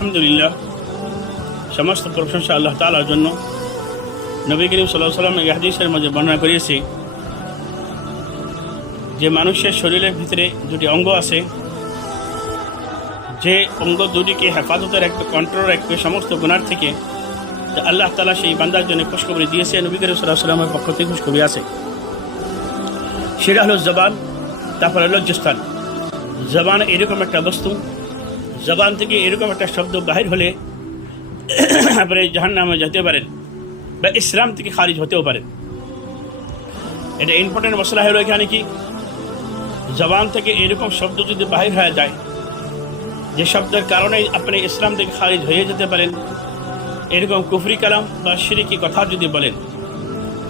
আলহামদুলিল্লাহ, সমস্ত প্রশংসা আল্লাহ তাআলার জন্য। নবী করিম সাল্লাল্লাহু আলাইহি ওয়াসাল্লাম এই হাদিসের মধ্যে বর্ণনা করেছে যে মানুষের শরীরের ভিতরে দুটি অঙ্গ আছে, যে অঙ্গ দুটিকে হেফাজতে রাখবে, কন্ট্রোল রাখবে সমস্ত গুনার থেকে, আল্লাহ তাআলা সেই বান্দার জন্য খুশখবরি দিয়েছে। নবী করিম সাল্লাল্লাহু আলাইহি ওয়াসাল্লামের পক্ষ থেকে খুশখবরি আছে, সেটা হলো জবান। তারপরে লজ্জাস্থান। জবান এরকম একটা বস্তু, জবান থেকে এরকম একটা শব্দ বাহির হলে আপনি জাহান্নামে যেতে পারেন বা ইসলাম থেকে খারিজ হতেও পারেন। এটা ইম্পর্টেন্ট মশলা হলো এখানে কি, জবান থেকে এরকম শব্দ যদি বাহির হয়ে যায় যে শব্দের কারণে আপনি ইসলাম থেকে খারিজ হয়ে যেতে পারেন, এরকম কুফরি কালাম বা শিরকি কথা যদি বলেন,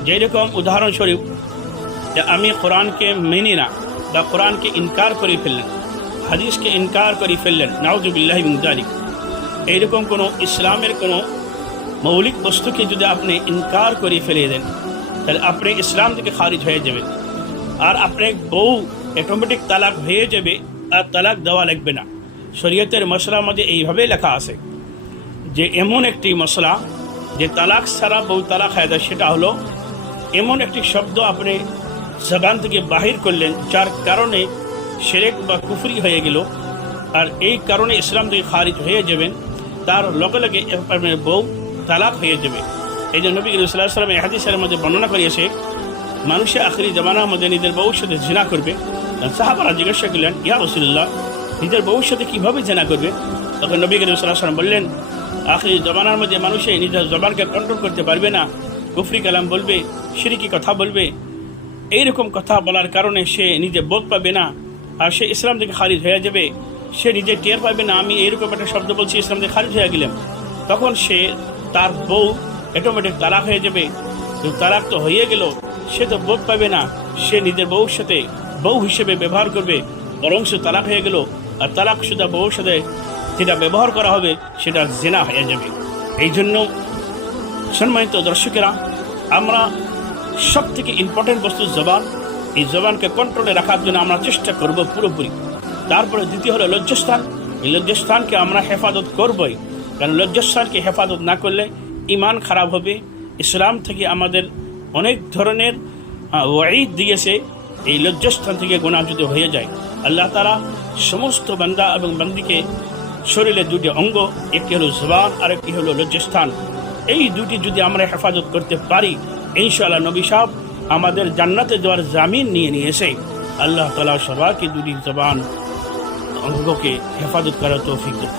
যেরকম উদাহরণস্বরূপ যে আমি কোরআনকে মেনি না বা কোরআনকে ইনকার করে ফেললেন, হাদিসকে ইনকার করে ফেললেন, নাউযুবিল্লাহি মিন যালিক, এইরকম কোনো ইসলামের কোনো মৌলিক বস্তুকে যদি আপনি ইনকার করে ফেলে দেন, তাহলে আপনি ইসলাম থেকে খারিজ হয়ে যাবেন। আর আপনার বউ অটোমেটিক তালাক হয়ে যাবে, আর তালাক দেওয়া লাগবে না। শরীয়তের মশলার মধ্যে এইভাবে লেখা আছে যে এমন একটি মশলা যে তালাক ছাড়া বউ তালাক হয়ে যায়, সেটা হলো এমন একটি শব্দ আপনি জবান থেকে বাহির করলেন যার কারণে শিরক বা কুফরি হয়ে গেল, আর এই কারণে ইসলাম থেকে খারিজ হয়ে যাবেন, তার লগে লগে আপনার বউ তালাক হয়ে যাবে। এই জন্য নবী করিম সাল্লাল্লাহু আলাইহি ওয়াসাল্লাম এই হাদিসের মধ্যে বর্ণনা করিয়েছে, মানুষে আখিরি জামানার মধ্যে নিজের বউর সাথে জিনা করবে। সাহাবারা জিজ্ঞাসা করলেন, ইয়া রাসূলুল্লাহ, নিজের বউর সাথে কীভাবে জিনা করবে? তখন নবী করিম সাল্লাল্লাহু আলাইহি ওয়াসাল্লাম বললেন, আখিরি জামানার মধ্যে মানুষে নিজের জবানকে কন্ট্রোল করতে পারবে না, কুফরি কালাম বলবে, শিরকি কথা বলবে। এইরকম কথা বলার কারণে সে নিজে বোধ পাবে না, আর সে ইসলাম থেকে খারিজ হয়ে যাবে। সে নিজে টের পাবে না আমি এইরকম একটা শব্দ বলছি, ইসলাম থেকে খারিজ হয়ে গেলাম। তখন সে তার বউ অটোমেটিক তালাক হয়ে যাবে। তালাক তো হয়ে গেল, সে তো বোধ পাবে না, সে নিজের বউর সাথে বউ হিসেবে ব্যবহার করবে, বরং সে তালাক হয়ে গেল। আর তালাক শুধু বউর সাথে যেটা ব্যবহার করা হবে সেটা জিনা হয়ে যাবে। এই জন্য সম্মানিত দর্শকেরা, আমরা সব থেকে ইম্পর্টেন্ট বস্তু জবান, এই জবানকে কন্ট্রোলে রাখার জন্য আমরা চেষ্টা করব পুরোপুরি। তারপরে দ্বিতীয় হলো লজ্জাস্থান। এই লজ্জাস্থানকে আমরা হেফাজত করবই, কারণ লজ্জাস্থানকে হেফাজত না করলে ইমান খারাপ হবে। ইসলাম থেকে আমাদের অনেক ধরনের ওয়াঈদ দিয়েছে, এই লজ্জাস্থান থেকে গুনাহ যদি হয়ে যায়। আল্লাহ তাআলা সমস্ত বান্দা এবং বান্দিকে শরীরের দুটি অঙ্গ, একটি হলো জবান আর একটি হলো লজ্জাস্থান, এই দুটি যদি আমরা হেফাজত করতে পারি, ইনশাআল্লাহ নবী সাহেব আমাদের জান্নাতে যাওয়ার জামিন নিয়ে নিয়েছে। আল্লাহ তাআলা সবাইকে দুটি জবান অঙ্গকে হেফাজত করার তৌফিক দেন।